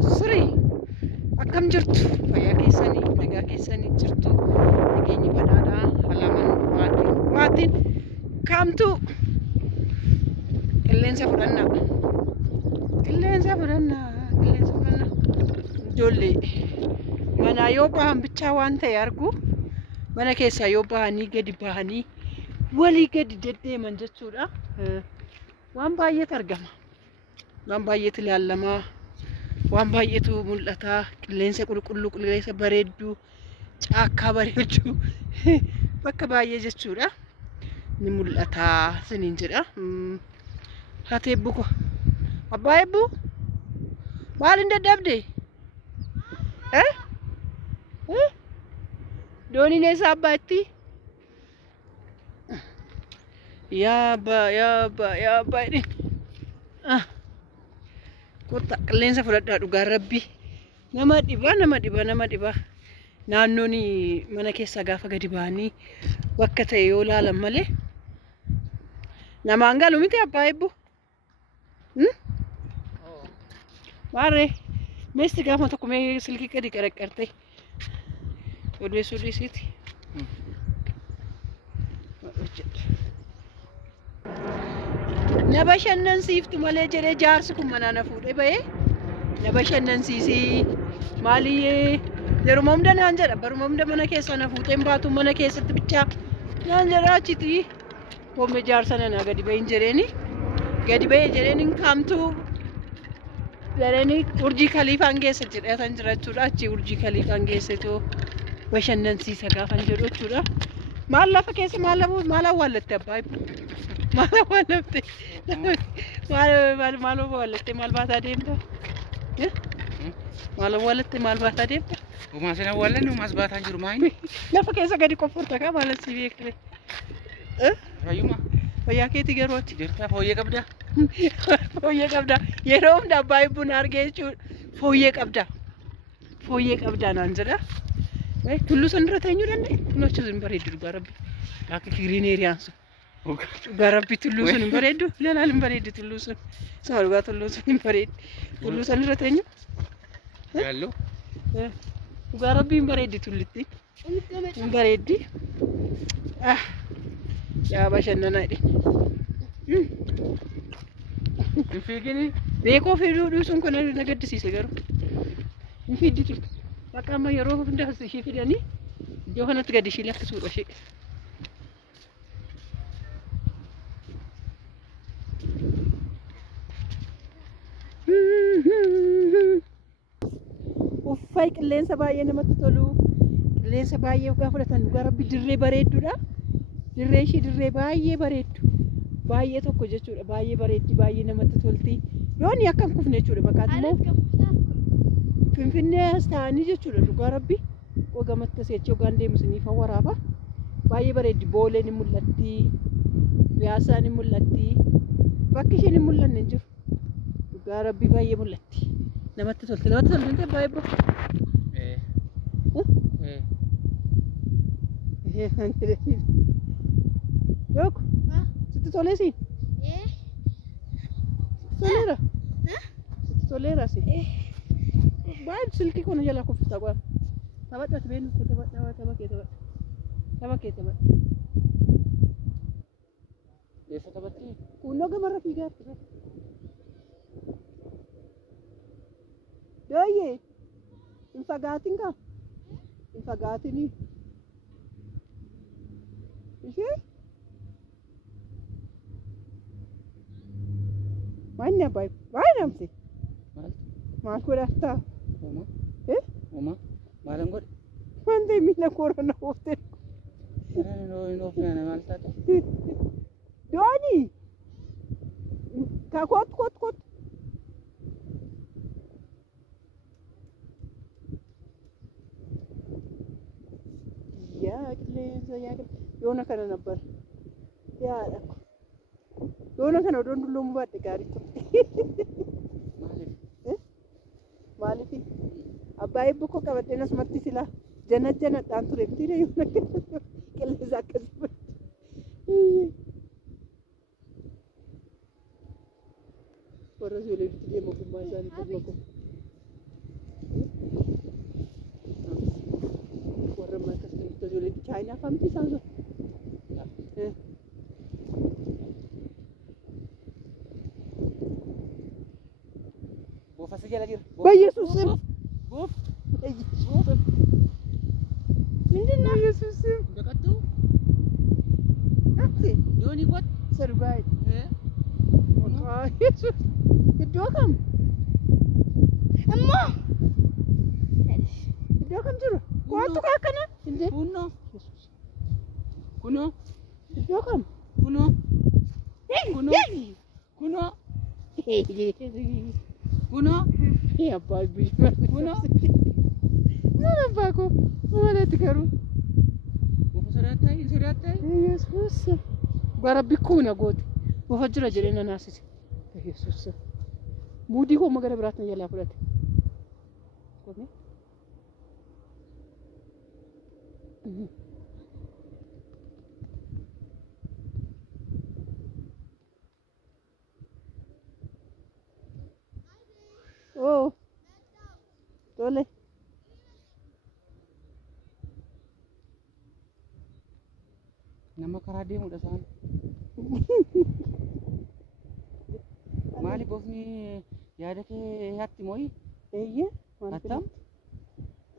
Sirrii akkam jirtu fayyaa keessanii nagaa keessanii jirtu nageenyi badhaadhaa halaman waatiin kaamtu qilleensa fudhannaa ijoollee manaa yoo bahan bichaa waan ta'e argu mana keessaa yoo bahanii gadi bahanii walii gadi deddeeman jechuudha. Waan baay'eetu argama, waan baay'eetu ilaalamaa, waan baay'eetu mul'ata. Qilleensa qulqulluu, qilleensa bareedduu, caakkaa bareedduu bakka baay'ee jechuudha ni mul'ata siniin jedha. Haati eebbuu ko abbaa eebbuu maal hin dadhabde? Dooniin eessa abbaatti? Yaa abbaa jedhin. Kota qilleensa fudhadhaa dhugaa rabbi nama dhiba. Naannoon mana keessa gaafa gadi ba'anii bakka ta'e yoo ilaalan malee namaan galu miti abbaa eebbu. Maarree meesti gaafa tokko mee silkii gadi qaraqqarte odeessuu dhiisiiti. Na bashannansiiftu malee jedhee jaarsi kun manaa na fuudhee bahee na bashannansiisii maaliyyee yeruma hunda naan jedha. Baruma hunda mana keessa na fuudheen baatu mana keessatti bichaa naan jedha. Achitti homme jaarsa nanaa gadi bahin jedheeni gadi bahee jedheeni kaamtuu jedheeni urjii kaliifaan geessa jedhatan jira jechuudha. Achi urjii kaliifaan geessetoo bashannansiisa gaafan jedhu jechuudha. Maal lafa keessa maal awwaallatte abbaa ibbu? Maal awwaallatte? Maal awwaallatte? Maal baataa deemta? Maal awwaallatte? Maal baataa deemta? Umaa sin awwaallannu umaas baataan jiru maayini? Lafa keessa gadi qofforta kaa maal asii beekre? Fayyuma. Fayyaa keetii garuu ati Jirtaa fooyyee qabdaa? fooyyee qabda. Yeroo hunda abbaa ibbuun argee jechuudha. Fooyyee qabdaa naan jedha. Tulluu san irra teenyuu danda'e? Kun achi hin bareeddu dhugaa rabbi. Akka giriin eeriyaan sun. Dhugaa rabbi tulluu sun hin bareeddu. Ilaalaan hin bareeddu tulluu sun. Sama dhugaa tulluu sun hin bareeddu. Tulluu san irra teenyu. Yaallu. Dhugaa rabbi hin bareeddi tullutti. Hin bareeddi. Yaa bashannanaa jedhe. Hin fiigini? Beekoo fiiduu dhiisuun kun na gaddisiise garuu. Hin fiidditu. Bakka amma yeroo hunda ishee fidanii iddoo kanatti gadi ishee lakkisuudha ishee. Uffay qilleensa baay'ee namatti tolu. Qilleensa baay'ee gaafa fudhatan dhugaa rabbi dirree bareedduudha. Dirree ishee dirree baay'ee bareeddu. Baay'ee tokko jechuudha. Baay'ee bareeddi, baay'ee namatti tolti. Doonii akka hin kufne jechuudha bakka immoo. Finfinnee as ta'anii jechuudha dhugaa rabbi ogamatti seechee ogaan deemu siniif waraaba. Baay'ee bareeddi. Booleen ni mul'atti, piyaasaan ni mul'atti, bakki isheen hin mul'anne hin jiru. Dhugaa rabbi baay'ee mul'atti. Namatti tolti ta'e baay'ee boo. Yooku sitti tolee siin? Toleera? Sitti toleera siin? Baay'ee silkii kun jala kuffisa qaba. Taphadhatu beenu tapha kee taphadha. Eessa taphatti? Kunnoo gamarra fiigaa jira. Dooyyee hin fagaatin kaa? Hin fagaatinii. Ishee? Maanni abbaa baay'ee namti. Maal godhataa? Uma maalan godhe? Wanta miila koorana oofte. Maal taate? Doonii ka kot. Yaa qilleensa yoona kana nabbar. Yaadha. Yoona kana odoon dulloomuu baadhe gaarii ture. Maaliif? Abbaa eebbuu koo qabadheen asumatti silaa janadhaan ture miti yoona qilleensa akkasii. Warra ijoollee deemu ogummaa isaanii tokko. Kamti sanzo. Buufa si jala jira. በኢየሱስ ስም Buuf. ምንድን ነው? ኢየሱስ ስም Baqattuu. አክሲ Doonii god. ሰርጋይ ኢየሱስ iddoo kam Amma. iddoo kam jiru waatu akkana inde Kunoo. Kunoo. iddoo kam Kunoo. Kunoo. Kunoo. Kunoo. abbaa biyya Kunoo. Mana abbaa koo maalatti garuu Buufa sodaattaa. ኢየሱስ gara bikkuu na goote bofa jira jedhee na naasise ኢየሱስ ሙዲ ሆ መገረ ብራት ነው ያላ ፍረት ቆሜ ኦ ቶሌ Nama karaa deemudha isaan. Maali boofni yaada kee hatti mooyi? Eeyyee Attam?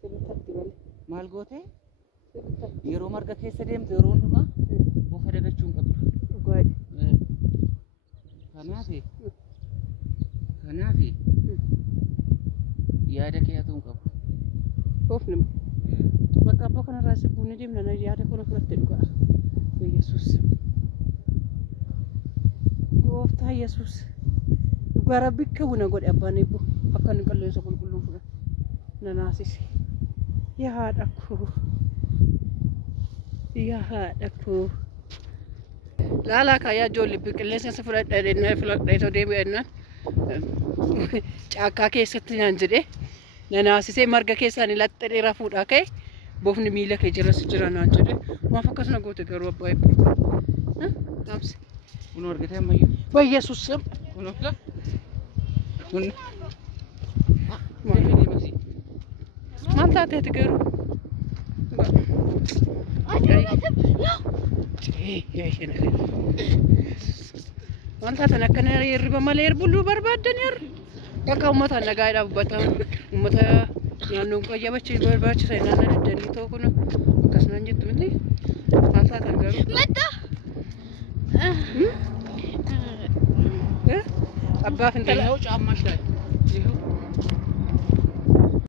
sirriitti bale Maal gootee? sirriitti Yeroo marga keessa deemtu yeroo hundumaa bofa dagachuu hin qabdu. dhugaay Kanaafi yaada kee hatuu hin qabu. Boofni bakka abbaa kanarraa sibbuun deemna na yaada kana fudhattee dhugaa ኢየሱስ ጎፍታ ኢየሱስ ዱጋራ ቢከውነ ጎድ አባኔቡ አካን ቀለሰ ቁልቁሉ ፍረ ነናሲስ ያሃዳኩ ላላ ካያ ጆል ቢቅለሰ ስፍረ ደደና ፍለቅደቶ ደበና ጫካ ከሰት ናንጀዴ ነናሲሴ መርገ ከሳኒ ለጥሪ ረፉዳ ከ ቦፍኒ ሚለ ከጀረስ ጅራና አንጀዴ ማፈከስ ነው ጎተ ገሩ አባይ ታምስ Kun argatee ammayyu. በኢየሱስ ስም Kun ofla. Kun. Maali deemasi? ማንታ ተትገሩ ማንታ ተነከነ ይርበ ማለር ብሉ በርባደን ይር በቃ ኡመታ ነጋይዳ ቡበታ ኡመታ ያኑን ቆየበች በርባች ሳይናና ደደኒ ተኩነ ከስናን ጅት ምን ማንታ ተንገሩ መጣ አባ ፍንተላ Yehoo caammash taate. Yehoo.